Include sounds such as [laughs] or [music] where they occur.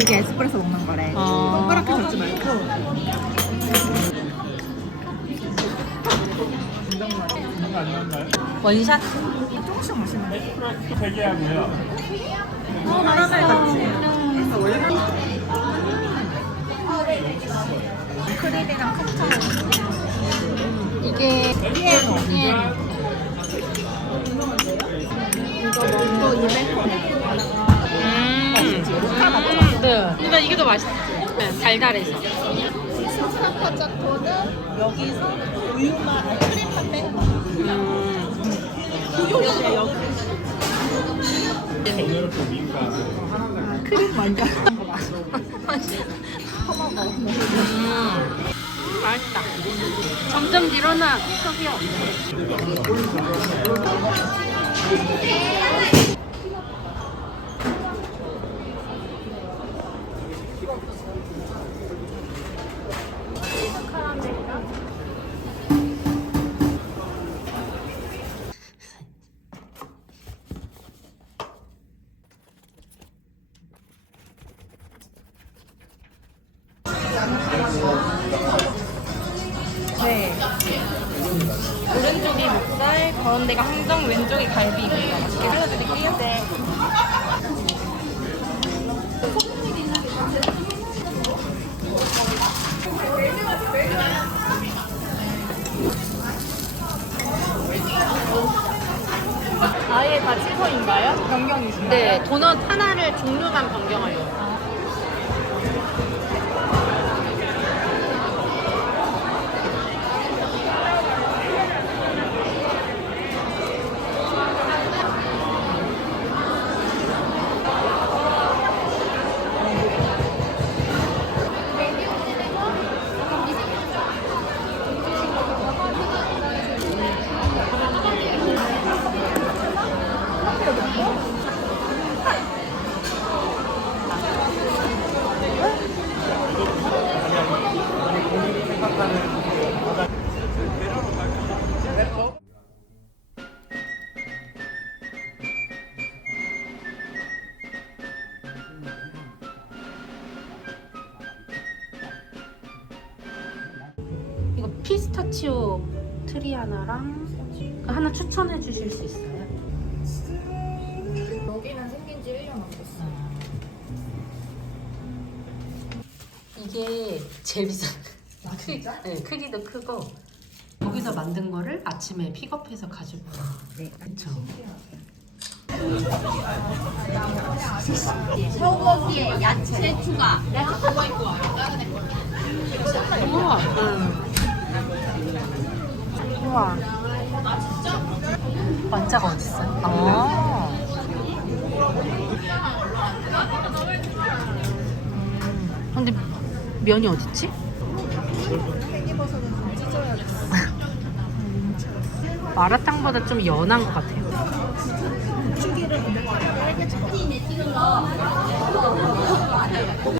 이게 에스프레소 먹는 거래. 손가락에 잡지 말고. 원샷? 조금씩 마시는데? 대기하고요. 어, 마라멜 크릴이랑 컵차 이게 예, 예. 이게 더 맛있어. 네, 달달해서. 스카파자코는 여기서 우유만, 아니, 크림만 뺀 거. 음. 여기, 여기. 오늘은 또 민가. 아, 크림. 퍼먹어. 음. 맛있다. 점점 늘어나. 저기요. 네. 오른쪽이 목살, 가운데가 항정, 왼쪽이 갈비입니다. 맛있게 잘라드릴게요. 네. 아예 다 취소인가요? 변경이신가요? 네, 도넛 하나를 종류만 변경하려고. 이거 피스타치오 트리 하나랑 하나 추천해 주실 수 있어요? 여기는 생긴 지 1년 안 됐어. 이게 제일 비싼. 아, 진짜? [laughs] 네, 크기도 크고 여기서 만든 거를 아침에 픽업해서 가지고 와요. 네. 그렇죠. 소고기에 야채 추가. 우와. 응. 우와. 완자가 있어요? 아. 음. 근데 면이 찢어야겠어. [laughs] 마라탕보다 좀 연한 것 같아요.